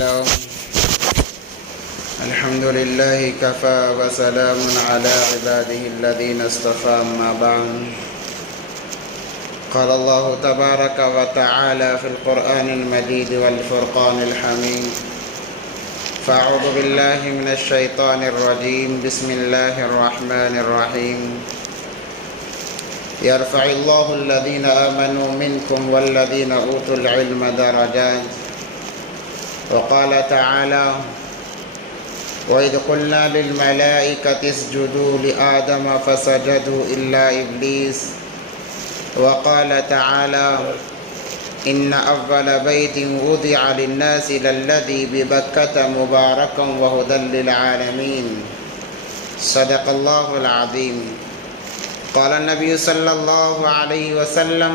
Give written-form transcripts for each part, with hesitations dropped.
الله الحمد لله كفى وسلام على عباده الذين اصطفى أما بعد قال الله تبارك وتعالى في القرآن المجيد والفرقان الحميد فأعوذ بالله من الشيطان الرجيم بسم الله الرحمن الرحيم يرفع الله الذين آمنوا منكم والذين أوتوا العلم درجات وقال تعالى وإذ قلنا للملائكة اسجدوا لآدم فسجدوا إلا إبليس وقال تعالى إن أول بيت وضع للناس للذي ببكة مباركا وهدى للعالمين صدق الله العظيم قال النبي صلى الله عليه وسلم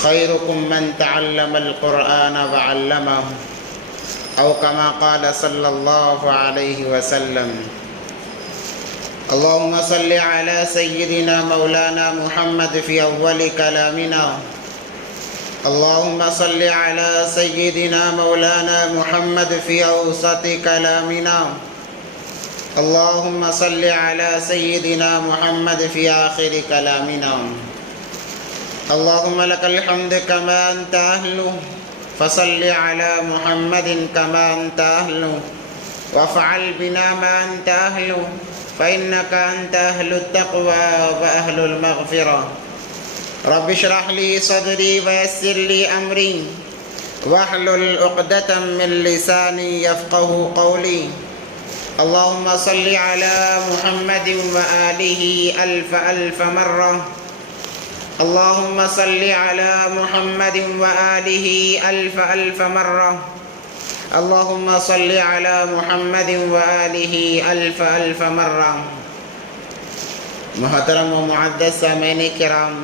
خيركم من تعلم القرآن وعلمه أو كما قال صلى الله عليه وسلم اللهم صل على سيدنا مولانا محمد في أول كلامنا اللهم صل على سيدنا مولانا محمد في أوسط كلامنا اللهم صل على سيدنا محمد في آخر كلامنا اللهم لك الحمد كما أنت أهله فصل على محمد كما أنت أهله وافعل بنا ما أنت أهله فإنك أنت أهل التقوى وأهل المغفرة رب اشرح لي صدري ويسر لي أمري واحلل عقدة من لساني يفقه قولي اللهم صل على محمد وآله ألف ألف مرة اللهم صل على محمد وآله ألف ألف مرة اللهم صل على محمد وآله ألف ألف مرة محترم و معزز سامعین کرام،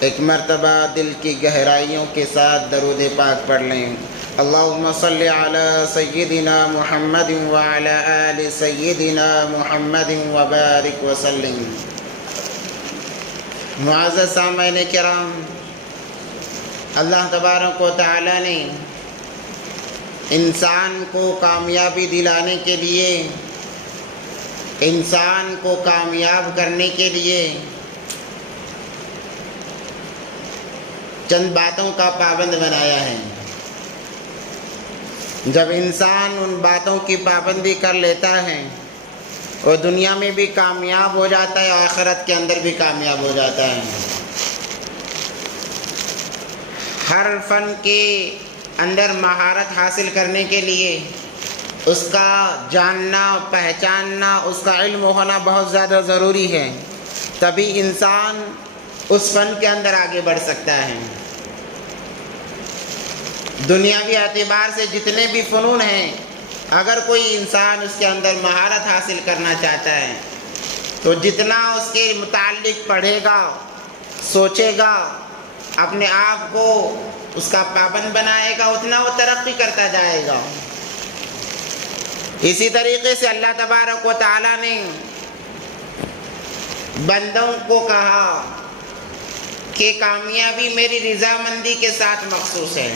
ایک مرتبہ دل کی گہرائیوں کے ساتھ درود پاک پڑھ لیں۔ اللہم صلی علی سیدنا محمد وعلی آل سیدنا محمد وبارک وسلم۔ معزز سامعین کرام، اللہ تبارک و تعالی نے انسان کو کامیابی دلانے کے لیے، انسان کو کامیاب کرنے کے لیے چند باتوں کا پابند بنایا ہے۔ جب انسان ان باتوں کی پابندی کر لیتا ہے وہ دنیا میں بھی کامیاب ہو جاتا ہے، آخرت کے اندر بھی کامیاب ہو جاتا ہے۔ ہر فن کے اندر مہارت حاصل کرنے کے لیے اس کا جاننا، پہچاننا، اس کا علم ہونا بہت زیادہ ضروری ہے، تبھی انسان اس فن کے اندر آگے بڑھ سکتا ہے۔ دنیاوی اعتبار سے جتنے بھی فنون ہیں، اگر کوئی انسان اس کے اندر مہارت حاصل کرنا چاہتا ہے تو جتنا اس کے متعلق پڑھے گا، سوچے گا، اپنے آپ کو اس کا پابند بنائے گا، اتنا وہ ترقی کرتا جائے گا۔ اسی طریقے سے اللہ تبارک و تعالی نے بندوں کو کہا کہ کامیابی میری رضامندی کے ساتھ مخصوص ہے۔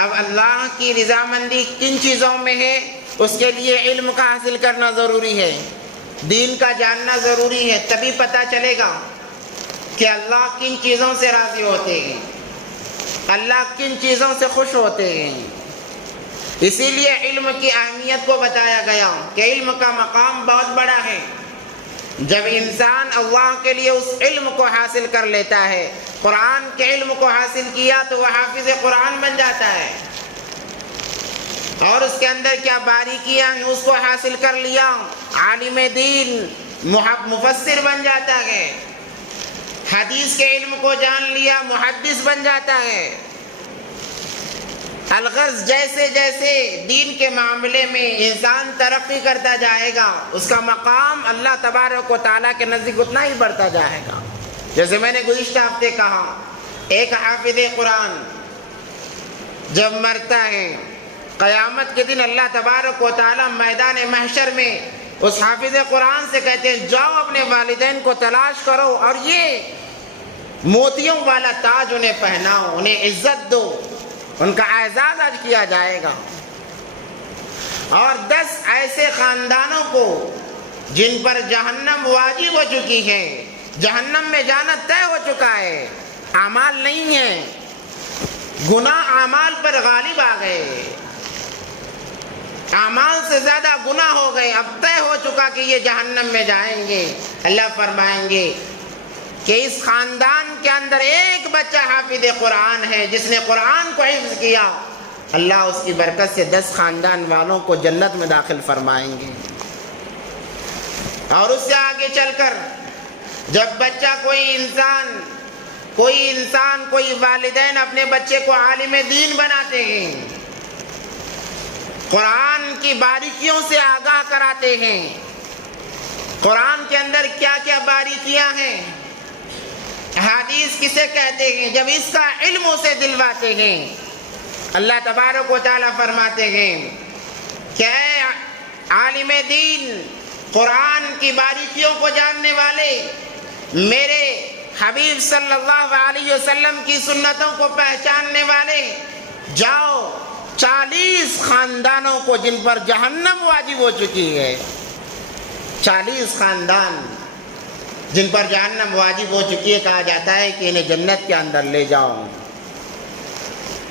اب اللہ کی رضامندی کن چیزوں میں ہے؟ اس کے لیے علم کا حاصل کرنا ضروری ہے، دین کا جاننا ضروری ہے، تبھی پتہ چلے گا کہ اللہ کن چیزوں سے راضی ہوتے ہیں، اللہ کن چیزوں سے خوش ہوتے ہیں۔ اسی لیے علم کی اہمیت کو بتایا گیا کہ علم کا مقام بہت بڑا ہے۔ جب انسان اللہ کے لیے اس علم کو حاصل کر لیتا ہے، قرآن کے علم کو حاصل کیا تو وہ حافظ قرآن بن جاتا ہے، اور اس کے اندر کیا باریکیاں ہیں اس کو حاصل کر لیا، عالم دین، مفسر بن جاتا ہے، حدیث کے علم کو جان لیا، محدث بن جاتا ہے۔ الغرض جیسے جیسے دین کے معاملے میں انسان ترقی کرتا جائے گا، اس کا مقام اللہ تبارک و تعالیٰ کے نزدیک اتنا ہی بڑھتا جائے گا۔ جیسے میں نے گزشتہ ہفتے کہا، ایک حافظ قرآن جب مرتا ہے، قیامت کے دن اللہ تبارک و تعالیٰ میدان محشر میں اس حافظ قرآن سے کہتے ہیں جاؤ اپنے والدین کو تلاش کرو اور یہ موتیوں والا تاج انہیں پہناؤ، انہیں عزت دو، ان کا اعزاز آج کیا جائے گا، اور 10 ایسے خاندانوں کو جن پر جہنم واجب ہو چکی ہے، جہنم میں جانا طے ہو چکا ہے، اعمال نہیں ہیں، گناہ اعمال پر غالب آ گئے، اعمال سے زیادہ گناہ ہو گئے، اب طے ہو چکا کہ یہ جہنم میں جائیں گے۔ اللہ فرمائیں گے کہ اس خاندان کے اندر ایک بچہ حافظ قرآن ہے، جس نے قرآن کو حفظ کیا، اللہ اس کی برکت سے 10 خاندان والوں کو جنت میں داخل فرمائیں گے۔ اور اس سے آگے چل کر جب بچہ کوئی والدین اپنے بچے کو عالم دین بناتے ہیں، قرآن کی باریکیوں سے آگاہ کراتے ہیں، قرآن کے اندر کیا کیا باریکیاں ہیں، حدیث کسے کہتے ہیں، جب اس کا علم اسے دلواتے ہیں، اللہ تبارک و تعالیٰ فرماتے ہیں کہ اے عالم دین، قرآن کی باریکیوں کو جاننے والے، میرے حبیب صلی اللہ علیہ وسلم کی سنتوں کو پہچاننے والے، جاؤ 40 خاندانوں کو جن پر جہنم واجب ہو چکی ہے، 40 خاندان جن پر جہنم واجب ہو چکی ہے، کہا جاتا ہے کہ انہیں جنت کے اندر لے جاؤ۔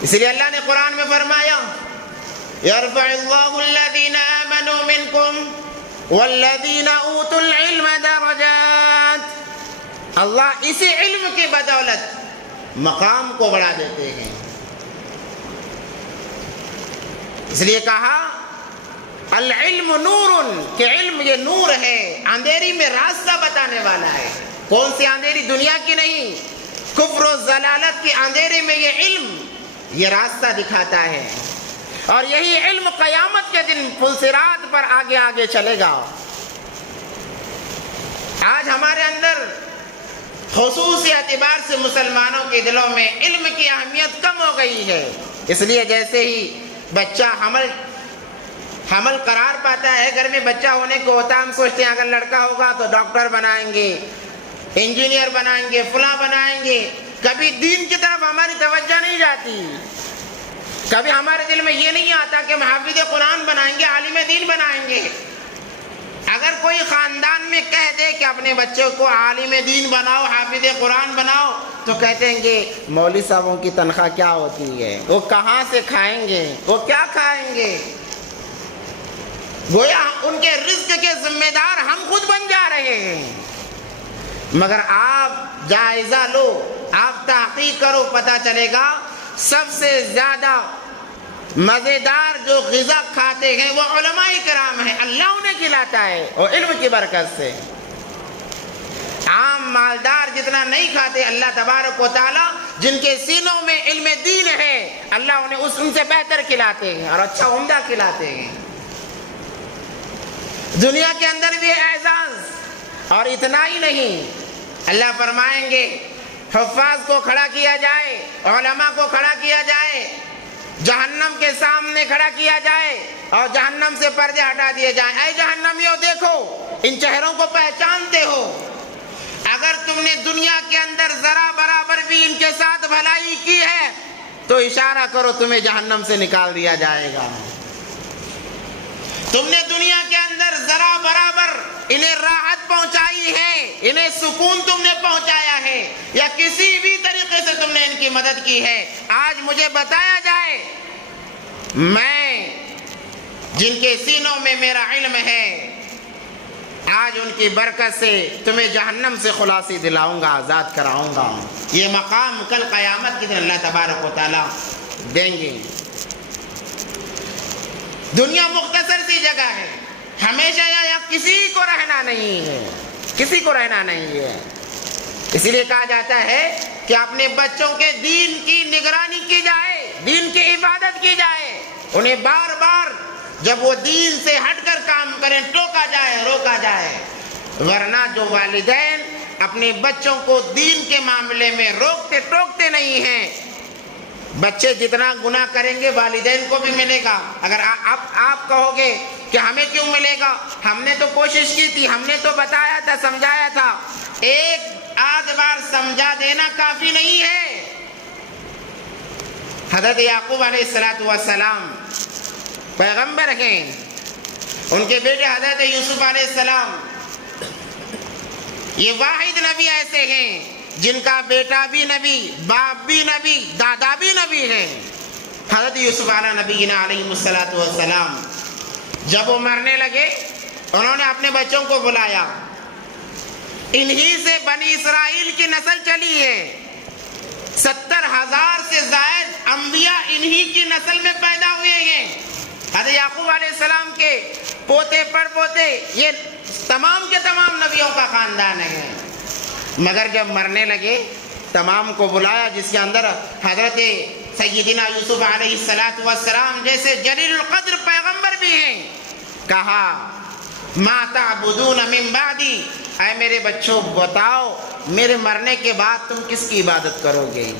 اس لیے اللہ نے قرآن میں فرمایا یرفع اللہ الذین آمنوا منکم والذین اوتوا العلم درجات، اللہ اسی علم کی بدولت مقام کو بڑھا دیتے ہیں۔ اس لیے کہا العلم نور، کہ علم یہ نور ہے، اندھیری میں راستہ بتانے والا ہے۔ کون سی اندھیری؟ دنیا کی نہیں، کفر و ضلالت کی اندھیرے میں یہ علم یہ راستہ دکھاتا ہے، اور یہی علم قیامت کے دن پل صراط پر آگے آگے چلے گا۔ آج ہمارے اندر خصوصی اعتبار سے مسلمانوں کے دلوں میں علم کی اہمیت کم ہو گئی ہے، اس لیے جیسے ہی بچہ حمل قرار پاتا ہے، گھر میں بچہ ہونے کو ہوتا ہے، ہم سوچتے ہیں اگر لڑکا ہوگا تو ڈاکٹر بنائیں گے، انجینئر بنائیں گے، فلاں بنائیں گے، کبھی دین کی طرف ہماری توجہ نہیں جاتی، کبھی ہمارے دل میں یہ نہیں آتا کہ ہم حافظ قرآن بنائیں گے، عالم دین بنائیں گے۔ اگر کوئی خاندان میں کہہ دے کہ اپنے بچوں کو عالم دین بناؤ، حافظ قرآن بناؤ، تو کہتے ہیں کہ مولوی صاحبوں کی تنخواہ کیا ہوتی ہے، وہ کہاں سے کھائیں گے، وہ کیا کھائیں گے، گویا ان کے رزق کے ذمہ دار ہم خود بن جا رہے ہیں۔ مگر آپ جائزہ لو، آپ تحقیق کرو، پتہ چلے گا سب سے زیادہ مزیدار جو غذا کھاتے ہیں وہ علماء کرام ہیں، اللہ انہیں کھلاتا ہے اور علم کی برکت سے۔ عام مالدار جتنا نہیں کھاتے، اللہ تبارک و تعالیٰ جن کے سینوں میں علم دین ہے، اللہ انہیں ان سے بہتر کھلاتے ہیں اور اچھا عمدہ کھلاتے ہیں۔ دنیا کے اندر بھی اعزاز، اور اتنا ہی نہیں، اللہ فرمائیں گے حفاظ کو کھڑا کیا جائے، علماء کو کھڑا کیا جائے، جہنم کے سامنے کھڑا کیا جائے اور جہنم سے پردے ہٹا دیے جائیں۔ اے جہنمیوں، دیکھو ان چہروں کو پہچانتے ہو، اگر تم نے دنیا کے اندر ذرا برابر بھی ان کے ساتھ بھلائی کی ہے تو اشارہ کرو، تمہیں جہنم سے نکال دیا جائے گا۔ تم نے دنیا کے اندر ذرا برابر انہیں راحت پہنچائی ہے، انہیں سکون تم نے پہنچایا ہے، یا کسی بھی طریقے سے تم نے ان کی مدد کی ہے، آج مجھے بتایا جائے، میں جن کے سینوں میں میرا علم ہے، آج ان کی برکت سے تمہیں جہنم سے خلاصی دلاؤں گا، آزاد کراؤں گا۔ یہ مقام کل قیامت کے دن اللہ تبارک و تعالیٰ دیں گے۔ دنیا مختصر سی جگہ ہے، ہمیشہ یہاں کسی کو رہنا نہیں ہے، کسی کو رہنا نہیں ہے۔ اسی لیے کہا جاتا ہے کہ اپنے بچوں کے دین کی نگرانی کی جائے، دین کی عبادت کی جائے، انہیں بار بار جب وہ دین سے ہٹ کر کام کریں ٹوکا جائے، روکا جائے، ورنہ جو والدین اپنے بچوں کو دین کے معاملے میں روکتے ٹوکتے نہیں ہیں، بچے جتنا گناہ کریں گے والدین کو بھی ملے گا۔ اگر آپ کہو گے کہ ہمیں کیوں ملے گا، ہم نے تو کوشش کی تھی، ہم نے تو بتایا تھا، سمجھایا تھا، ایک آدھ بار سمجھا دینا کافی نہیں ہے۔ حضرت یعقوب علیہ السلام پیغمبر ہیں، ان کے بیٹے حضرت یوسف علیہ السلام یہ واحد نبی ایسے ہیں جن کا بیٹا بھی نبی، باپ بھی نبی، دادا بھی نبی ہے۔ حضرت یوسف علیہ السلام جب وہ مرنے لگے انہوں نے اپنے بچوں کو بلایا، انہی سے بنی اسرائیل کی نسل چلی ہے، 70,000 سے زائد انبیاء انہی کی نسل میں پیدا ہوئے ہیں۔ حضرت یعقوب علیہ السلام کے پوتے پڑ پوتے یہ تمام کے تمام نبیوں کا خاندان ہے۔ مگر جب مرنے لگے تمام کو بلایا، جس کے اندر حضرت سیدنا یوسف علیہ السلام جیسے جلیل القدر پیغمبر بھی ہیں۔ کہا ما تعبدون من بعدی، اے میرے بچوں بتاؤ میرے مرنے کے بعد تم کس کی عبادت کرو گے؟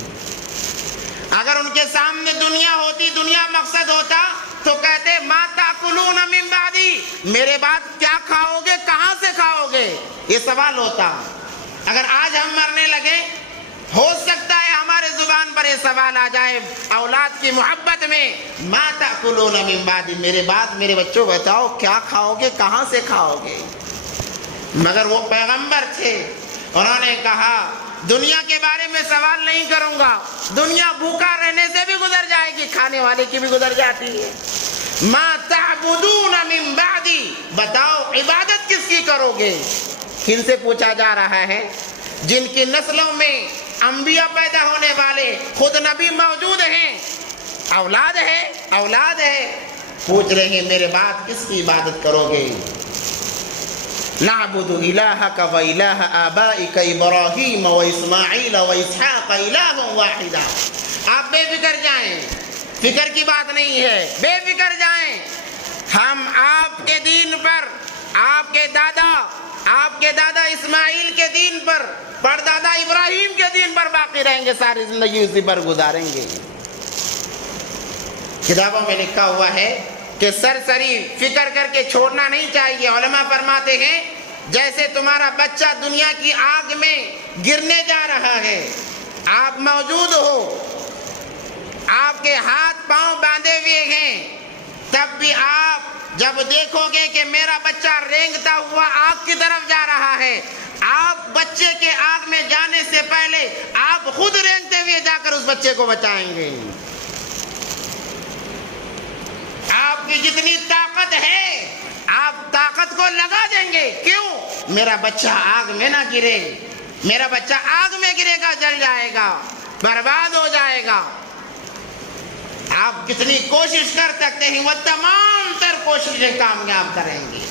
اگر ان کے سامنے دنیا ہوتی، دنیا مقصد ہوتا تو کہتے ما تاکلون من بعدی، میرے بعد کیا کھاؤ گے، کہاں سے کھاؤ گے، یہ سوال ہوتا۔ اگر آج ہم مرنے لگے ہو سکتا ہے ہمارے زبان پر یہ سوال آ جائے اولاد کی محبت میں، ما تاکلون من بعدی، میرے بعد میرے بچوں بتاؤ کیا کھاؤ گے، کہاں سے کھاؤ گے؟ مگر وہ پیغمبر تھے، انہوں نے کہا دنیا کے بارے میں سوال نہیں کروں گا، دنیا بھوکا رہنے سے بھی گزر جائے گی، کھانے والے کی بھی گزر جاتی ہے۔ ما تعبدون من بعدی، بتاؤ عبادت کس کی کرو گے؟ کن سے پوچھا جا رہا ہے؟ جن کی نسلوں میں انبیاء پیدا ہونے والے خود نبی موجود ہیں، اولاد ہے، پوچھ رہے ہیں میرے بعد کس کی عبادت کرو گے؟ نعبد الہک و الہ آبائک ابراہیم و اسماعیل و اسحاق الہ واحدا۔ آپ بے فکر جائیں، فکر کی بات نہیں ہے، بے فکر جائیں، ہم آپ کے دین پر، آپ کے دادا اسماعیل کے دین پر، پردادا ابراہیم کے دین پر باقی رہیں گے، ساری زندگی اسی پر گزاریں گے۔ کتابوں میں لکھا ہوا ہے کہ سرسری فکر کر کے چھوڑنا نہیں چاہیے۔ علماء فرماتے ہیں جیسے تمہارا بچہ دنیا کی آگ میں گرنے جا رہا ہے، آپ موجود ہو، آپ کے ہاتھ پاؤں باندھے ہوئے ہیں، تب بھی آپ جب دیکھو گے کہ میرا بچہ رینگتا ہوا آگ کی طرف جا رہا ہے، آپ بچے کے آگ میں جانے سے پہلے آپ خود رینگتے ہوئے جا کر اس بچے کو بچائیں گے۔ آپ کی جتنی طاقت ہے آپ طاقت کو لگا دیں گے، کیوں؟ میرا بچہ آگ میں نہ گرے، میرا بچہ آگ میں گرے گا، جل جائے گا، برباد ہو جائے گا۔ آپ کتنی کوشش کر سکتے ہیں وہ تمام تر کوششیں کامیاب کریں گے،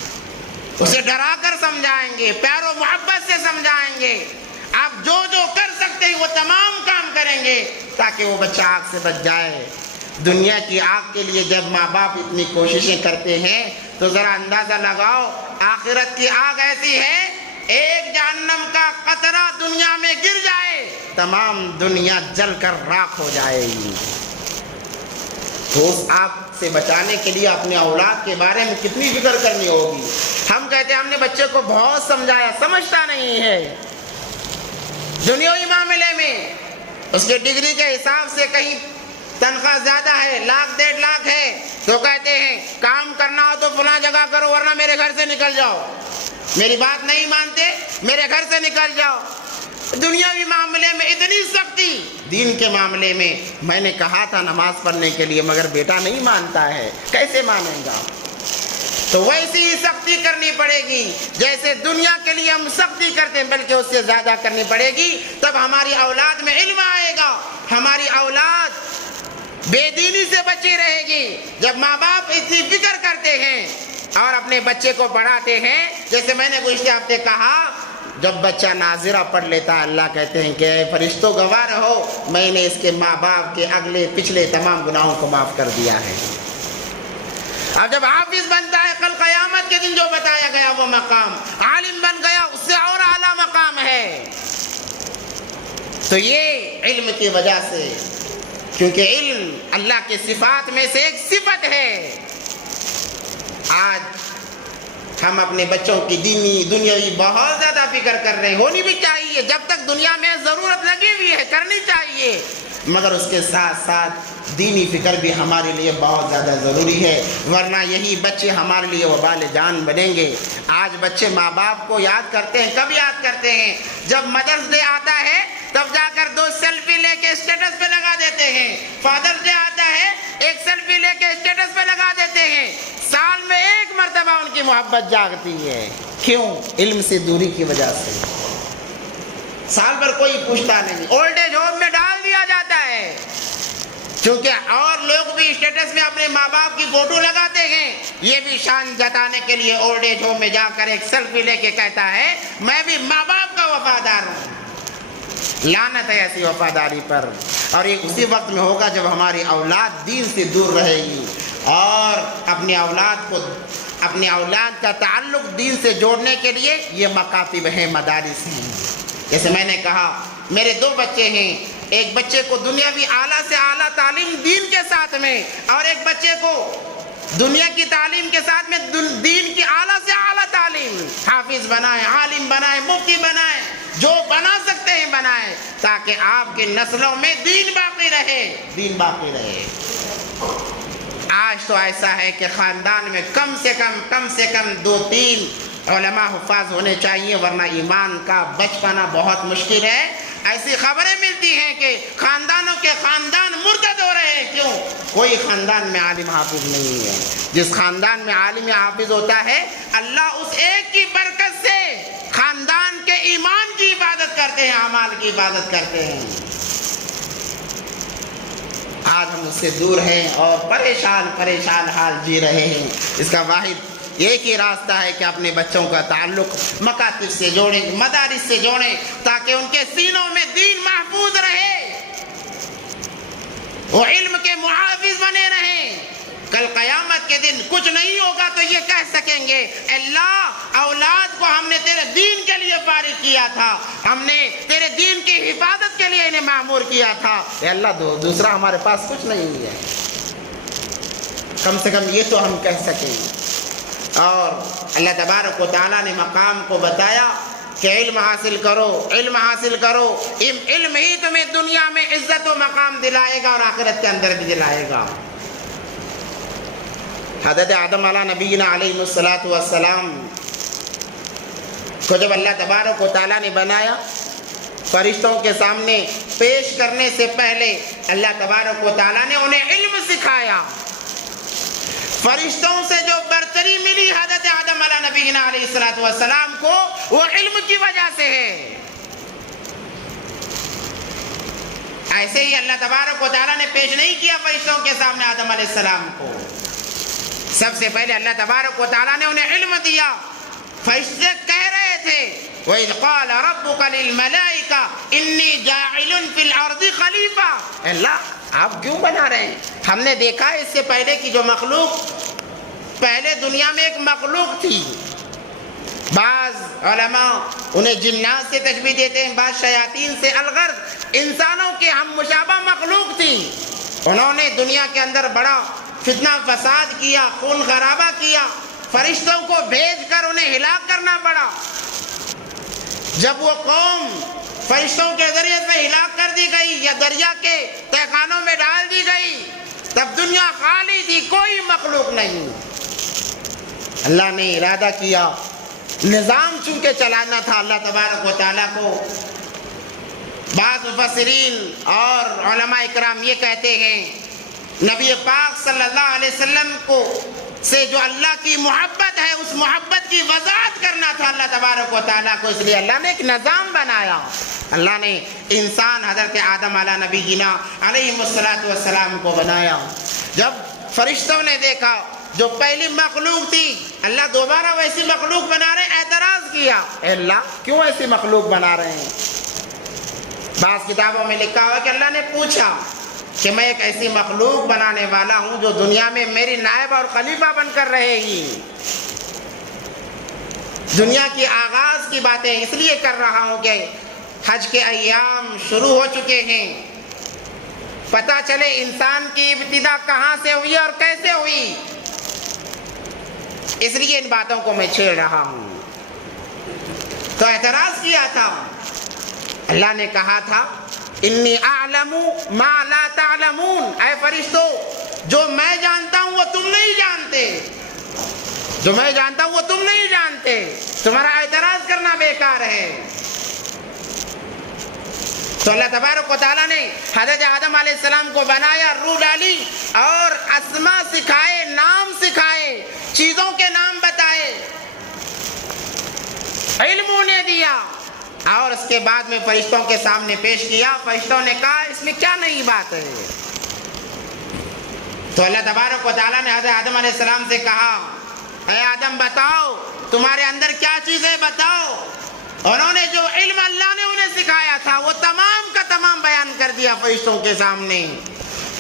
اسے ڈرا کر سمجھائیں گے، پیار و محبت سے سمجھائیں گے، آپ جو کر سکتے ہیں وہ تمام کام کریں گے تاکہ وہ بچہ آگ سے بچ جائے۔ دنیا کی آگ کے لیے جب ماں باپ اتنی کوششیں کرتے ہیں تو ذرا اندازہ لگاؤ آخرت کی آگ ایسی ہے، ایک جہنم کا قطرہ دنیا میں گر جائے تمام دنیا جل کر راکھ ہو جائے گی۔ تو اس آگ سے بچانے کے لیے اپنے اولاد کے بارے میں کتنی فکر کرنی ہوگی۔ ہم کہتے ہیں ہم نے بچے کو بہت سمجھایا، سمجھتا نہیں ہے۔ دنیاوی معاملے میں اس کے ڈگری کے حساب سے کہیں تنخواہ زیادہ ہے، 1,00,000 1.5 لاکھ ہے، تو کہتے ہیں کام کرنا ہو تو فلاں جگہ کرو ورنہ میرے گھر سے نکل جاؤ، میری بات نہیں مانتے میرے گھر سے نکل جاؤ۔ دنیاوی معاملے میں اتنی سختی، دین کے معاملے میں نے کہا تھا نماز پڑھنے کے لیے مگر بیٹا نہیں مانتا ہے، کیسے مانیں گا؟ تو ویسی ہی سختی کرنی پڑے گی جیسے دنیا کے لیے ہم سختی کرتے ہیں، بلکہ اس سے زیادہ کرنی پڑے گی، تب ہماری اولاد میں علم آئے گا، ہماری اولاد بے دینی سے بچی رہے گی۔ جب ماں باپ اتنی فکر کرتے ہیں اور اپنے بچے کو پڑھاتے ہیں، جیسے میں نے گزشتہ ہفتے کہا جب بچہ ناظرہ پڑھ لیتا ہے اللہ کہتے ہیں کہ اے فرشتوں گواہ رہو میں نے اس کے ماں باپ کے اگلے پچھلے تمام گناہوں کو معاف کر دیا ہے۔ اب جب حافظ بنتا ہے کل قیامت کے دن جو بتایا گیا وہ مقام، عالم بن گیا اس سے اور اعلیٰ مقام ہے۔ تو یہ علم کی وجہ سے، کیونکہ علم اللہ کے صفات میں سے ایک صفت ہے۔ آج ہم اپنے بچوں کی دینی دنیاوی بہت زیادہ فکر کر رہے ہیں، ہونی بھی چاہیے، جب تک دنیا میں ضرورت لگی ہوئی ہے کرنی چاہیے، مگر اس کے ساتھ ساتھ دینی فکر بھی ہمارے لیے بہت زیادہ ضروری ہے، ورنہ یہی بچے ہمارے لیے وبال جان بنیں گے۔ آج بچے ماں باپ کو یاد کرتے ہیں، کب یاد کرتے ہیں؟ جب مدرس ڈے آتا ہے تب جا کر 2 سیلفی لے کے اسٹیٹس پہ لگا دیتے ہیں، فادرس ڈے آتا ہے 1 سیلفی لے کے اسٹیٹس پہ لگا دیتے ہیں۔ سال میں 1 مرتبہ ان کی محبت جاگتی ہے، کیوں؟ علم سے دوری کی وجہ سے۔ سال بھر کوئی پوچھتا نہیں، اولڈ ایج ہوم میں ڈال دیا جاتا ہے، چونکہ اور لوگ بھی اسٹیٹس میں اپنے ماں باپ کی فوٹو لگاتے ہیں، یہ بھی شان جتانے کے لیے اولڈ ایج ہوم میں جا کر 1 سیلفی لے کے کہتا ہے میں بھی ماں باپ کا وفادار ہوں۔ لعنت ہے ایسی وفاداری پر، اور یہ اسی وقت میں ہوگا جب ہماری اولاد دین سے دور رہے گی، اور اپنی اولاد کا تعلق دین سے جوڑنے کے لیے یہ مکاتب ہیں، مدارس ہیں۔ جیسے میں نے کہا میرے 2 بچے ہیں، ایک بچے کو دنیاوی اعلیٰ سے اعلیٰ تعلیم دین کے ساتھ میں، اور ایک بچے کو دنیا کی تعلیم کے ساتھ میں دین کی اعلیٰ سے اعلیٰ تعلیم، حافظ بنائیں، عالم بنائیں، مفتی بنائیں، جو بنا سکتے ہیں بنائیں، تاکہ آپ کی نسلوں میں دین باقی رہے، دین باقی رہے۔ آج تو ایسا ہے کہ خاندان میں کم سے کم 2-3 علماء حفاظ ہونے چاہیے، ورنہ ایمان کا بچ پانا بہت مشکل ہے۔ ایسی خبریں ملتی ہیں کہ خاندانوں کے خاندان مرتد ہو رہے ہیں، کیوں؟ کوئی خاندان میں عالم حافظ نہیں ہے۔ جس خاندان میں عالم حافظ ہوتا ہے، اللہ اس ایک کی برکت سے خاندان کے ایمان کی عبادت کرتے ہیں، اعمال کی عبادت کرتے ہیں۔ آج ہم اس سے دور ہیں اور پریشان حال جی رہے ہیں۔ اس کا واحد ایک ہی راستہ ہے کہ اپنے بچوں کا تعلق مکاتب سے جوڑیں، مدارس سے جوڑیں، تاکہ ان کے سینوں میں دین محفوظ رہے، وہ علم کے محافظ بنے رہیں۔ کل قیامت کے دن کچھ نہیں ہوگا تو یہ کہہ سکیں گے اللہ اولاد کو ہم نے تیرے دین کے لیے فارغ کیا تھا، ہم نے تیرے دین کی حفاظت کے لیے انہیں مامور کیا تھا، اے اللہ دوسرا ہمارے پاس کچھ نہیں ہے۔ کم سے کم یہ تو ہم کہہ سکیں۔ اور اللہ تبارک و تعالیٰ نے مقام کو بتایا کہ علم حاصل کرو، علم حاصل کرو، علم ہی تمہیں دنیا میں عزت و مقام دلائے گا اور آخرت کے اندر بھی دلائے گا۔ حضرت آدم علیہ نبینا علیہ السلام کو جب اللہ تبارک و تعالیٰ نے بنایا، فرشتوں کے سامنے پیش کرنے سے پہلے اللہ تبارک و تعالیٰ نے انہیں علم سکھایا۔ فرشتوں سے جو برتری ملی حضرت آدم علیہ نبینا علیہ السلام کو، وہ علم کی وجہ سے ہے۔ ایسے ہی اللہ تبارک و تعالیٰ نے پیش نہیں کیا فرشتوں کے سامنے آدم علیہ السلام کو، سب سے پہلے اللہ تبارک و تعالیٰ نے انہیں علم دیا۔ فرشتے کہہ رہے تھے وَإِذْ قَالَ رَبُّكَ لِلْمَلَائِكَةِ إِنِّي جَاعِلٌ فِي الْأَرْضِ خَلِيفَةً، اللہ آپ کیوں بنا رہے ہیں؟ ہم نے دیکھا اس سے پہلے کی جو مخلوق پہلے دنیا میں ایک مخلوق تھی، بعض علماء انہیں جنات سے تشبیہ دیتے ہیں، بعض شیاطین سے، الغرض انسانوں کے ہم مشابہ مخلوق تھی۔ انہوں نے دنیا کے اندر بڑا فتنہ فساد کیا، خون خرابہ کیا، فرشتوں کو بھیج کر انہیں ہلاک کرنا پڑا۔ جب وہ قوم فرشتوں کے ذریعے سے ہلاک کر دی گئی یا دریا کے تہخانوں میں ڈال دی گئی، تب دنیا خالی تھی، کوئی مخلوق نہیں۔ اللہ نے ارادہ کیا، نظام چونکہ چلانا تھا اللہ تبارک و تعالیٰ کو۔ بعض مفسرین اور علماء اکرام یہ کہتے ہیں نبی پاک صلی اللہ علیہ وسلم کو سے جو اللہ کی محبت ہے، اس محبت کی وضاحت کرنا تھا اللہ تبارک و تعالیٰ کو، اس لیے اللہ نے ایک نظام بنایا۔ اللہ نے انسان حضرت آدم علیہ نبینا علیہ السلام کو بنایا۔ جب فرشتوں نے دیکھا جو پہلی مخلوق تھی، اللہ دوبارہ ویسی مخلوق بنا رہے ہیں، اعتراض کیا، اے اللہ کیوں ایسی مخلوق بنا رہے ہیں؟ بعض کتابوں میں لکھا ہوا کہ اللہ نے پوچھا کہ میں ایک ایسی مخلوق بنانے والا ہوں جو دنیا میں میری نائب اور خلیفہ بن کر رہے گی۔ دنیا کی آغاز کی باتیں اس لیے کر رہا ہوں کہ حج کے ایام شروع ہو چکے ہیں، پتہ چلے انسان کی ابتدا کہاں سے ہوئی اور کیسے ہوئی، اس لیے ان باتوں کو میں چھیڑ رہا ہوں۔ تو اعتراض کیا تھا، اللہ نے کہا تھا انی اعلم ما لا تعلمون، اے فرشتوں جو میں جانتا ہوں وہ تم نہیں جانتے، جو میں جانتا ہوں وہ تم نہیں جانتے، تمہارا اعتراض کرنا بیکار ہے۔ تو اللہ تبارک و تعالیٰ نے حضرت آدم علیہ السلام کو بنایا، روح ڈالی اور اسماء سکھائے، نام سکھائے، چیزوں کے نام بتائے، علم انہیں دیا، اور اس کے بعد میں فرشتوں کے سامنے پیش کیا۔ فرشتوں نے کہا اس میں کیا نئی بات ہے؟ تو اللہ تبارک و تعالیٰ نے حضرت آدم علیہ السلام سے کہا اے آدم بتاؤ تمہارے اندر کیا چیز ہے، بتاؤ۔ انہوں نے جو علم اللہ نے انہیں سکھایا تھا وہ تمام کا تمام بیان کر دیا فرشتوں کے سامنے۔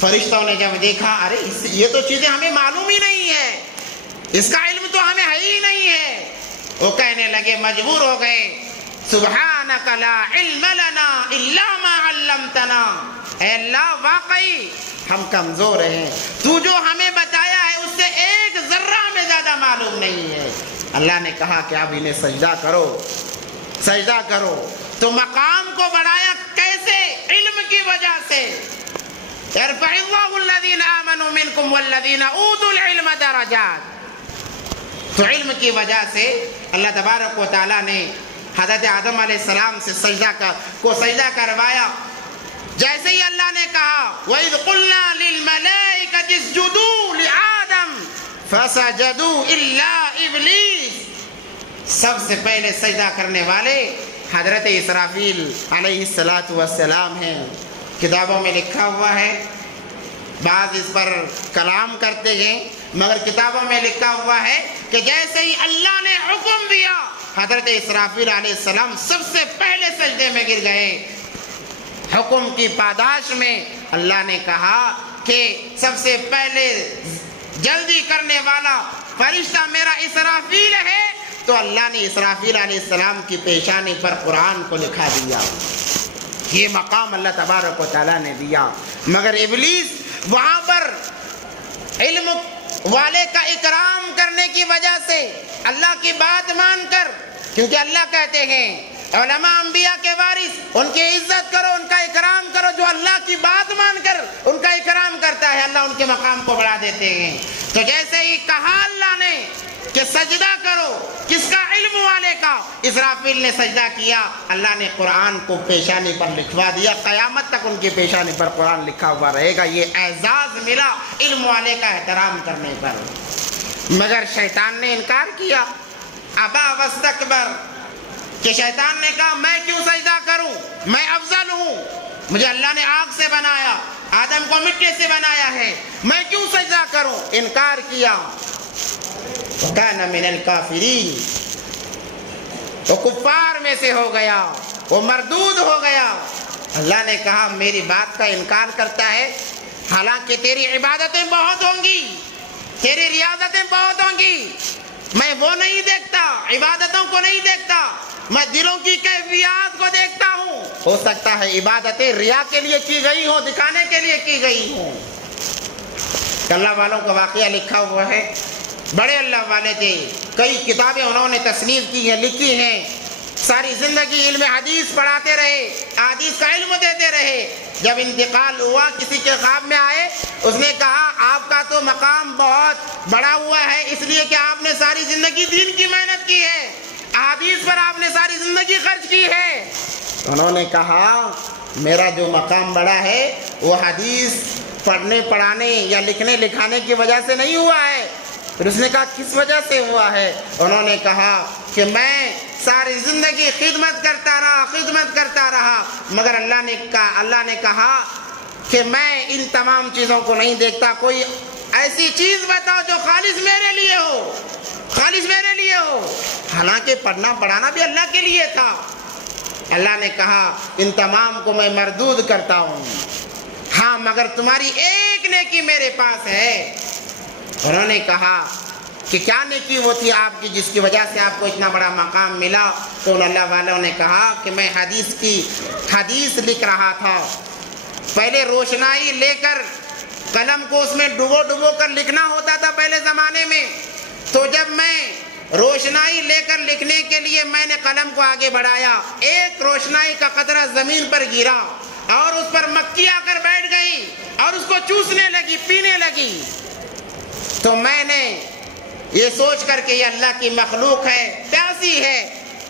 فرشتوں نے جب دیکھا ارے یہ تو چیزیں ہمیں معلوم ہی نہیں ہے، اس کا علم تو ہمیں ہے ہی نہیں ہے، وہ کہنے لگے، مجبور ہو گئے، سبحانک لا علم لنا الا ما علمتنا، اے اللہ واقعی ہم کمزور ہیں، تو جو ہمیں بتایا ہے اس سے ایک ذرہ ہمیں زیادہ معلوم نہیں ہے۔ اللہ نے کہا کہ اب انہیں سجدہ کرو، سجدہ کرو۔ تو مقام کو بڑھایا کیسے؟ علم کی وجہ سے۔ یرفع اللہ الذین آمنوا منکم والذین اوتوا العلم درجات۔ تو علم کی وجہ سے اللہ تبارک و تعالیٰ نے حضرت آدم علیہ السلام سے سجدہ کروایا۔ جیسے ہی اللہ نے کہا وَإِذْ قُلْنَا لِلْمَلَائِكَةِ اسْجُدُوا لِآدَمَ فَسَجَدُوا إِلَّا إِبْلِيسَ، سب سے پہلے سجدہ کرنے والے حضرت اسرافیل علیہ السلام ہیں۔ کتابوں میں لکھا ہوا ہے، بعض اس پر کلام کرتے ہیں، مگر کتابوں میں لکھا ہوا ہے کہ جیسے ہی اللہ نے حکم دیا حضرت اسرافیل علیہ السلام سب سے پہلے سجدے میں گر گئے۔ حکم کی پاداش میں اللہ نے کہا کہ سب سے پہلے جلدی کرنے والا فرشتہ میرا اسرافیل ہے، تو اللہ نے اسرافیل علیہ السلام کی پیشانی پر قرآن کو لکھا دیا۔ یہ مقام اللہ تبارک و تعالیٰ نے دیا، مگر ابلیس وہاں پر علم والے کا اکرام کرنے کی وجہ سے، اللہ کی بات مان کر، کیونکہ اللہ کہتے ہیں علماء انبیاء کے وارث، ان کی عزت کرو، ان کا اکرام کرو، جو اللہ کی بات مان کر ان کا اکرام کرتا ہے اللہ ان کے مقام کو بڑھا دیتے ہیں۔ تو جیسے ہی کہا اللہ نے کہ سجدہ کرو، کس کا؟ علم والے کا۔ اسرافیل نے سجدہ کیا، اللہ نے قرآن کو پیشانی پر لکھوا دیا، قیامت تک ان کی پیشانی پر قرآن لکھا ہوا رہے گا۔ یہ اعزاز ملا علم والے کا احترام کرنے پر۔ مگر شیطان نے انکار کیا، ابا واستکبر، کہ شیطان نے کہا میں کیوں سجدہ کروں، میں افضل ہوں، مجھے اللہ نے آگ سے بنایا، آدم کو مٹی سے بنایا ہے، میں کیوں سجدہ کروں؟ انکار کیا۔ وَكَانَ مِنَ الْكَافِرِينَ، وہ کفار میں سے ہو گیا، وہ مردود ہو گیا۔ اللہ نے کہا میری بات کا انکار کرتا ہے، حالانکہ تیری عبادتیں بہت ہوں گی، تیری ریاضتیں بہت ہوں گی، میں وہ نہیں دیکھتا، عبادتوں کو نہیں دیکھتا، میں دلوں کی کیفیات کو دیکھتا ہوں۔ ہو سکتا ہے عبادتیں ریا کے لیے کی گئی ہوں، دکھانے کے لیے کی گئی ہوں۔ اللہ والوں کا واقعہ لکھا ہوا ہے، بڑے اللہ والے تھے، کئی کتابیں انہوں نے تصنیف کی ہیں، لکھی ہیں، ساری زندگی علم حدیث پڑھاتے رہے، حدیث کا علم دیتے رہے۔ جب انتقال ہوا کسی کے خواب میں آئے، اس نے کہا آپ کا تو مقام بہت بڑا ہوا ہے، اس لیے کہ آپ نے ساری زندگی دین کی محنت کی ہے، حدیث پر آپ نے ساری زندگی خرچ کی ہے۔ انہوں نے کہا میرا جو مقام بڑا ہے وہ حدیث پڑھنے پڑھانے یا لکھنے لکھانے کی وجہ سے نہیں ہوا ہے۔ پھر اس نے کہا کس وجہ سے ہوا ہے؟ انہوں نے کہا کہ میں ساری زندگی خدمت کرتا رہا، مگر اللہ نے کہا کہ میں ان تمام چیزوں کو نہیں دیکھتا، کوئی ایسی چیز بتاؤ جو خالص میرے لیے ہو، خالص میرے لیے ہو۔ حالانکہ پڑھنا پڑھانا بھی اللہ کے لیے تھا۔ اللہ نے کہا ان تمام کو میں مردود کرتا ہوں، ہاں مگر تمہاری ایک نیکی میرے پاس ہے۔ انہوں نے کہا کہ کیا نیکی وہ تھی آپ کی جس کی وجہ سے آپ کو اتنا بڑا مقام ملا؟ تو اللہ والوں نے کہا کہ میں حدیث لکھ رہا تھا، پہلے روشنائی لے کر قلم کو اس میں ڈبو کر لکھنا ہوتا تھا پہلے زمانے میں، تو جب میں روشنائی لے کر لکھنے کے لیے میں نے قلم کو آگے بڑھایا، ایک روشنائی کا قطرہ زمین پر گرا، اور اس پر مکھی آ کر بیٹھ گئی اور اس کو چوسنے لگی، پینے لگی، تو میں نے یہ سوچ کر کہ یہ اللہ کی مخلوق ہے، پیاسی ہے،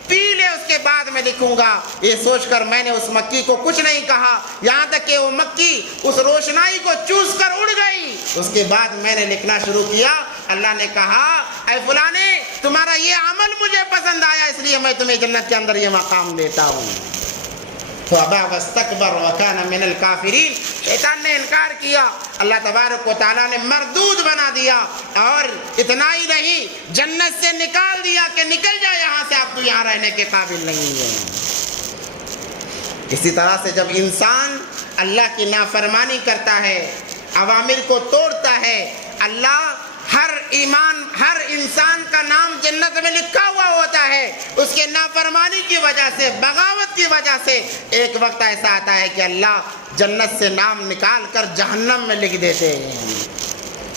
پی لے اس کے بعد میں لکھوں گا، یہ سوچ کر میں نے اس مکھی کو کچھ نہیں کہا، یہاں تک کہ وہ مکھی اس روشنائی کو چوس کر اڑ گئی۔ اس کے بعد میں نے لکھنا شروع کیا۔ اللہ نے کہا اے فلانے، تمہارا یہ عمل مجھے پسند آیا، اس لیے میں تمہیں جنت کے اندر یہ مقام دیتا ہوں۔ فَأَبَىٰ وَاسْتَكْبَرَ وَكَانَ مِنَ الْكَافِرِينَ، شیطان نے انکار کیا، اللہ تبارک و تعالیٰ نے مردود بنا دیا، اور اتنا ہی نہیں جنت سے نکال دیا کہ نکل جا یہاں سے، اب تو یہاں رہنے کے قابل نہیں ہے۔ اسی طرح سے جب انسان اللہ کی نافرمانی کرتا ہے، اوامر کو توڑتا ہے، اللہ ہر انسان کا نام جنت میں لکھا ہوا ہوتا ہے، اس کے نافرمانی کی وجہ سے، بغاوت کی وجہ سے ایک وقت ایسا آتا ہے کہ اللہ جنت سے نام نکال کر جہنم میں لکھ دیتے ہیں۔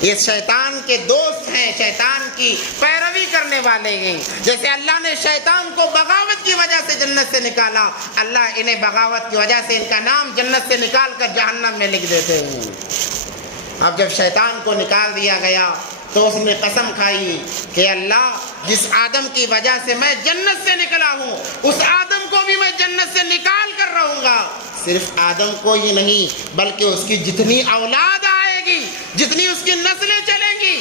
یہ شیطان کے دوست ہیں، شیطان کی پیروی کرنے والے ہیں۔ جیسے اللہ نے شیطان کو بغاوت کی وجہ سے جنت سے نکالا، اللہ انہیں بغاوت کی وجہ سے ان کا نام جنت سے نکال کر جہنم میں لکھ دیتے ہیں۔ اب جب شیطان کو نکال دیا گیا تو اس نے قسم کھائی کہ اللہ، جس آدم کی وجہ سے میں جنت سے نکلا ہوں، اس آدم کو بھی میں جنت سے نکال کر رہوں گا۔ صرف آدم کو ہی نہیں بلکہ اس کی جتنی اولاد آئے گی، جتنی اس کی نسلیں چلیں گی،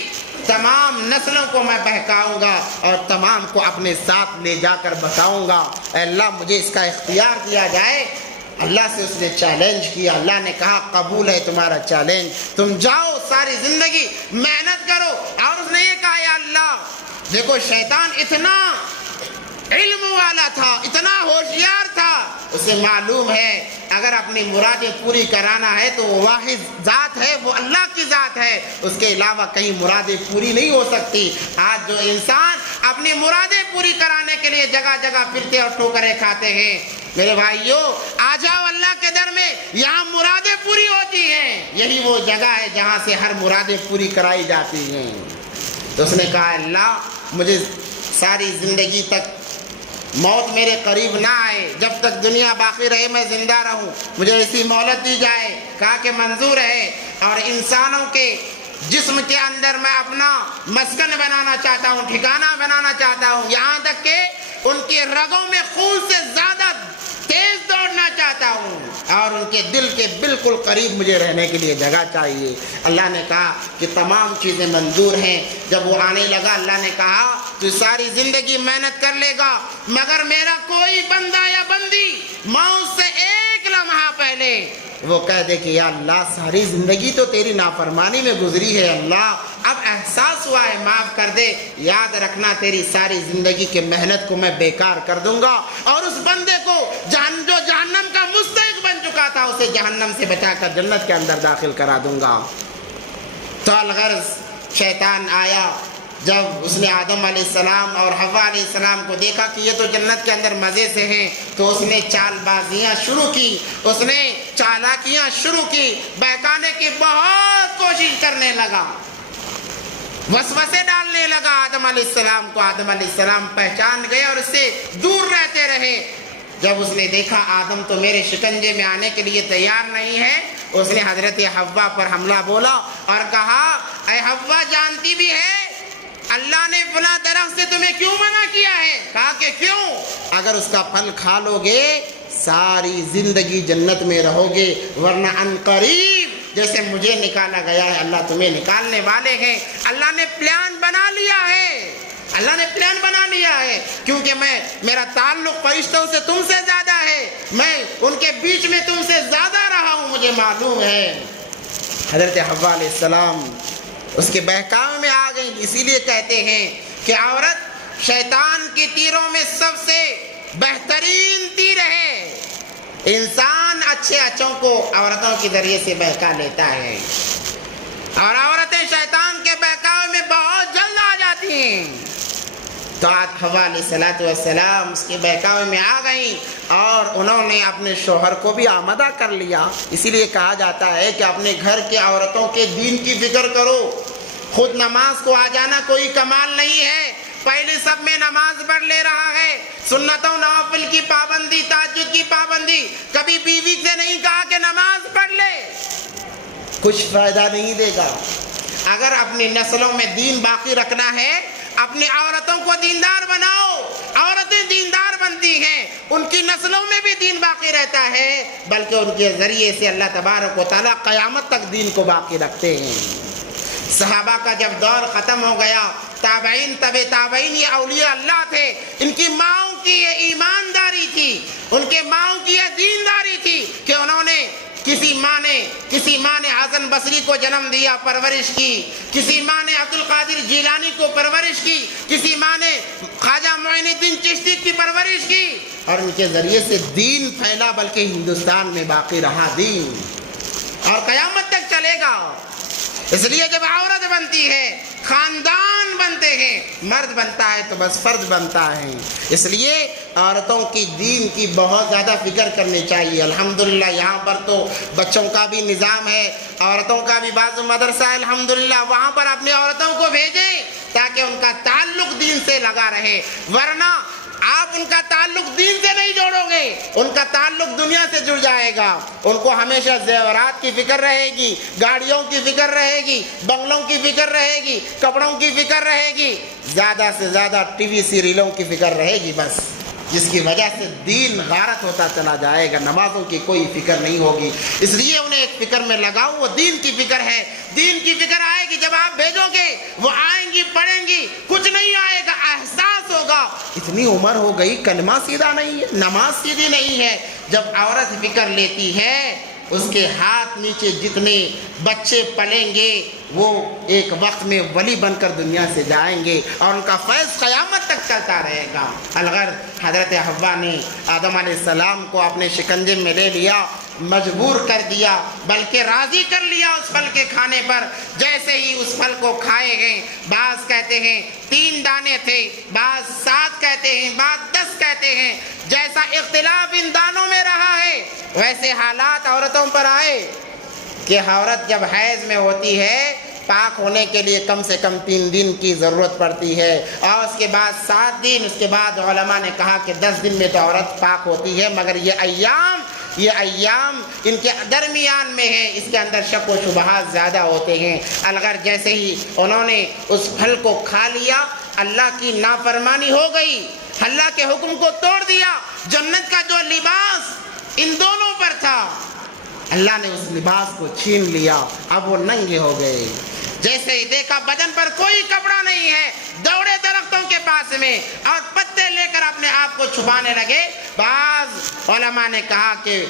تمام نسلوں کو میں بہکاؤں گا اور تمام کو اپنے ساتھ لے جا کر بتاؤں گا۔ اے اللہ، مجھے اس کا اختیار دیا جائے۔ اللہ سے اس نے چیلنج کیا، اللہ نے کہا قبول ہے تمہارا چیلنج، تم جاؤ ساری زندگی محنت کرو۔ اور اس نے یہ کہا یا اللہ، دیکھو شیطان اتنا علم والا تھا، اتنا ہوشیار تھا، اسے معلوم ہے اگر اپنی مرادیں پوری کرانا ہے تو وہ واحد ذات ہے، وہ اللہ کی ذات ہے، اس کے علاوہ کہیں مرادیں پوری نہیں ہو سکتی۔ آج جو انسان اپنی مرادیں پوری کرانے کے لیے جگہ جگہ پھرتے اور ٹھوکریں کھاتے ہیں، میرے بھائیوں آ جاؤ اللہ کے در میں، یہاں مرادیں پوری ہوتی ہیں، یہی وہ جگہ ہے جہاں سے ہر مرادیں پوری کرائی جاتی ہیں۔ تو اس نے کہا اللہ، مجھے ساری زندگی تک موت میرے قریب نہ آئے، جب تک دنیا باقی رہے میں زندہ رہوں، مجھے ایسی مہلت دی جائے۔ کہا کہ منظور ہے، اور انسانوں کے جسم کے اندر میں اپنا مسکن بنانا چاہتا ہوں، ٹھکانہ بنانا چاہتا ہوں، یہاں تک کہ ان کے رگوں میں خون سے زیادہ تیز دوڑنا چاہتا ہوں، اور ان کے دل کے بالکل قریب مجھے رہنے کے لیے جگہ چاہیے۔ اللہ نے کہا کہ تمام چیزیں منظور ہیں۔ جب وہ آنے لگا، اللہ نے کہا تو ساری زندگی محنت کر لے گا، مگر میرا کوئی بندہ یا بندی موت سے ایک لمحہ پہلے وہ کہہ دے کہ یا اللہ، ساری زندگی تو تیری نافرمانی میں گزری ہے، اللہ اب احساس ہوا ہے، معاف کر دے، یاد رکھنا تیری ساری زندگی کے محنت کو میں بیکار کر دوں گا، اور اس بندے کو جو جہنم کا مستحق بن چکا تھا، اسے جہنم سے بچا کر جنت کے اندر داخل کرا دوں گا۔ تو الغرض شیطان آیا، جب اس نے آدم علیہ السلام اور حوا علیہ السلام کو دیکھا کہ یہ تو جنت کے اندر مزے سے ہیں، تو اس نے چال بازیاں شروع کی، اس نے چالاکیاں شروع کی، بہکانے کی بہت کوشش کرنے لگا، وسوسے ڈالنے لگا آدم علیہ السلام کو۔ آدم علیہ السلام پہچان گئے اور اس سے دور رہتے رہے۔ جب اس نے دیکھا آدم تو میرے شکنجے میں آنے کے لیے تیار نہیں ہے، اس نے حضرت حوا پر حملہ بولا اور کہا اے حوا، جانتی بھی ہے اللہ نے فلاں درخت سے تمہیں کیوں منع کیا ہے؟ کہا کہ کیوں؟ اگر اس کا پھل کھا لو گے ساری زندگی جنت میں رہو گے، ورنہ ان قریب جیسے مجھے نکالا گیا ہے اللہ تمہیں نکالنے والے ہیں۔ اللہ نے پلان بنا لیا ہے، اللہ نے پلان بنا لیا ہے، کیونکہ میرا تعلق فرشتوں سے تم سے زیادہ ہے، میں ان کے بیچ میں تم سے زیادہ رہا ہوں، مجھے معلوم ہے۔ حضرت حوا علیہ السلام اس کے بہکاوے میں آ گئی۔ اسی لیے کہتے ہیں کہ عورت شیطان کی تیروں میں سب سے بہترین تیر ہے۔ انسان اچھے اچھوں کو عورتوں کے ذریعے سے بہکا لیتا ہے، اور عورتیں شیطان کے بہکاوے میں بہت جلد آ جاتی ہیں۔ تو حوا علیہ السلام اس کے بہکاوے میں آ گئیں، اور انہوں نے اپنے شوہر کو بھی آمادہ کر لیا۔ اسی لیے کہا جاتا ہے کہ اپنے گھر کے عورتوں کے دین کی فکر کرو، خود نماز کو آ جانا کوئی کمال نہیں ہے، پہلے سب میں نماز پڑھ لے رہا ہے، سنتوں نوافل کی پابندی، تہجد کی پابندی، کبھی بیوی سے نہیں کہا کہ نماز پڑھ لے، کچھ فائدہ نہیں دے گا۔ اگر اپنی نسلوں میں دین باقی رکھنا ہے، اپنی عورتوں کو دیندار بناؤ، عورتیں دیندار بنتی ہیں، ان کی نسلوں میں بھی دین باقی رہتا ہے، بلکہ ان کے ذریعے سے اللہ تبارک و تعالیٰ قیامت تک دین کو باقی رکھتے ہیں۔ صحابہ کا جب دور ختم ہو گیا، تابعین تبع تابعین یہ اولیاء اللہ تھے، ان کی ماؤں کی یہ ایمانداری تھی، ان کے ماؤں کی یہ دینداری تھی کہ انہوں نے کسی ماں نے حسن بصری کو جنم دیا، پرورش کی، کسی ماں نے عبد القادر جیلانی کو پرورش کی، کسی ماں نے خواجہ معین الدین چشتی کی پرورش کی، اور ان کے ذریعے سے دین پھیلا، بلکہ ہندوستان میں باقی رہا دین، اور قیامت تک چلے گا۔ اس لیے جب عورت بنتی ہے، خاندان بنتے ہیں، مرد بنتا ہے تو بس فرد بنتا ہے۔ اس لیے عورتوں کی دین کی بہت زیادہ فکر کرنی چاہیے۔ الحمدللہ یہاں پر تو بچوں کا بھی نظام ہے، عورتوں کا بھی بعض مدرسہ ہے، الحمدللہ وہاں پر اپنی عورتوں کو بھیجیں تاکہ ان کا تعلق دین سے لگا رہے، ورنہ آپ ان کا تعلق دین سے نہیں جوڑو گے، ان کا تعلق دنیا سے جڑ جائے گا، ان کو ہمیشہ زیورات کی فکر رہے گی، گاڑیوں کی فکر رہے گی، بنگلوں کی فکر رہے گی، کپڑوں کی فکر رہے گی، زیادہ سے زیادہ ٹی وی سیریلوں کی فکر رہے گی بس، جس کی وجہ سے دین غارت ہوتا چلا جائے گا، نمازوں کی کوئی فکر نہیں ہوگی۔ اس لیے انہیں ایک فکر میں لگاؤ، وہ دین کی فکر ہے، دین کی فکر آئے گی، جب آپ بھیجو گے وہ آئیں گی، پڑھیں گی، کچھ نہیں آئے گا، احساس ہوگا اتنی عمر ہو گئی کلمہ سیدھا نہیں ہے، نماز سیدھی نہیں ہے۔ جب عورت فکر لیتی ہے، اس کے ہاتھ نیچے جتنے بچے پلیں گے وہ ایک وقت میں ولی بن کر دنیا سے جائیں گے، اور ان کا فیض قیامت تک چلتا رہے گا۔ الغرض حضرت حوا نے آدم علیہ السلام کو اپنے شکنجے میں لے لیا، مجبور کر دیا، بلکہ راضی کر لیا اس پھل کے کھانے پر۔ جیسے ہی اس پھل کو کھائے گئے، بعض کہتے ہیں 3 دانے تھے، بعض 7 کہتے ہیں، بعض 10 کہتے ہیں، جیسا اختلاف ان دانوں میں رہا ہے ویسے حالات عورتوں پر آئے کہ عورت جب حیض میں ہوتی ہے پاک ہونے کے لیے کم سے کم 3 دن کی ضرورت پڑتی ہے، اور اس کے بعد 7 دن، اس کے بعد علماء نے کہا کہ 10 دن میں تو عورت پاک ہوتی ہے، مگر یہ ایام ان کے درمیان میں ہیں، اس کے اندر شک و شبہات زیادہ ہوتے ہیں۔ الغرض جیسے ہی انہوں نے اس پھل کو کھا لیا، اللہ کی نافرمانی ہو گئی، اللہ کے حکم کو توڑ دیا، جنت کا جو لباس ان دونوں پر تھا اللہ نے اس لباس کو چھین لیا، اب وہ ننگے ہو گئے۔ جیسے ہی دیکھا بدن پر کوئی کپڑا نہیں ہے، دوڑے درختوں کے پاس میں اور پتے لے کر اپنے آپ کو چھپانے لگے۔ بعض علماء نے کہا کہ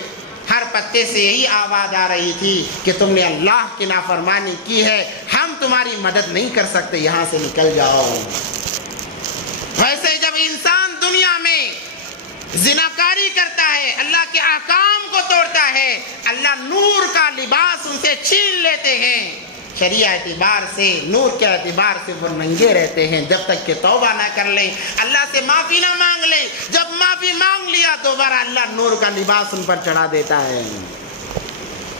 ہر پتے سے یہی آواز آ رہی تھی کہ تم نے اللہ کی نافرمانی کی ہے، ہم تمہاری مدد نہیں کر سکتے، یہاں سے نکل جاؤ۔ ویسے جب انسان دنیا میں زناکاری کرتا ہے، اللہ کے احکام کو توڑتا ہے، اللہ نور کا لباس ان سے چھین لیتے ہیں۔ شریعہ اعتبار سے، نور کے اعتبار سے وہ ننگے رہتے ہیں جب تک کہ توبہ نہ کر لیں، اللہ سے معافی نہ مانگ لیں۔ جب معافی مانگ لیا دوبارہ اللہ نور کا لباس ان پر چڑھا دیتا ہے۔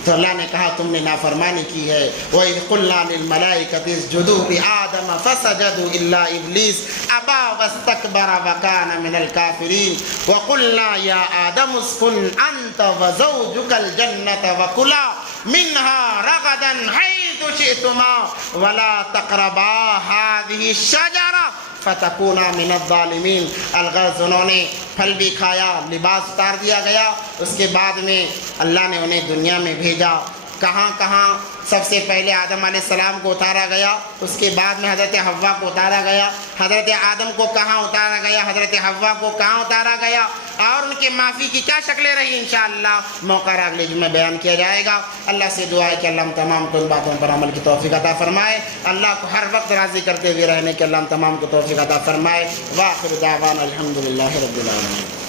تو اللہ نے کہا تم نے نافرمانی کی ہے۔ وَإِذْ قُلْنَا لِلْمَلَائِكَةِ اسْجُدُوا لِآدَمَ فَسَجَدُوا إِلَّا إِبْلِيسَ أَبَىٰ وَاسْتَكْبَرَ وَكَانَ مِنَ الْكَافِرِينَ وَقُلْنَا يَا آدَمُ اسْكُنْ أَنْتَ وَزَوْجُكَ الْجَنَّةَ وَكُلَا مِنْهَا رَغَدًا حَيْثُ شِئْتُمَا وَلَا تَقْرَبَا هَٰذِهِ الشَّجَرَةَ فَتَكُونَا مِنَ الظَّالِمِينَ۔ الغرض انہوں نے پھل بھی کھایا، لباس اتار دیا گیا، اس کے بعد میں اللہ نے انہیں دنیا میں بھیجا۔ کہاں سب سے پہلے آدم علیہ السلام کو اتارا گیا، اس کے بعد میں حضرت حوا کو اتارا گیا۔ حضرت آدم کو کہاں اتارا گیا، حضرت حوا کو کہاں اتارا گیا، اور ان کے معافی کی کیا شکلیں رہی، انشاءاللہ موقع اگلے جمعے بیان کیا جائے گا۔ اللہ سے دعا ہے کہ اللہ ہم تمام کو ان باتوں پر عمل کی توفیق عطا فرمائے، اللہ کو ہر وقت راضی کرتے ہوئے رہنے کے اللہ ہم تمام کو توفیق عطا فرمائے۔ وآخر دعوانا الحمدللہ رب العالمین۔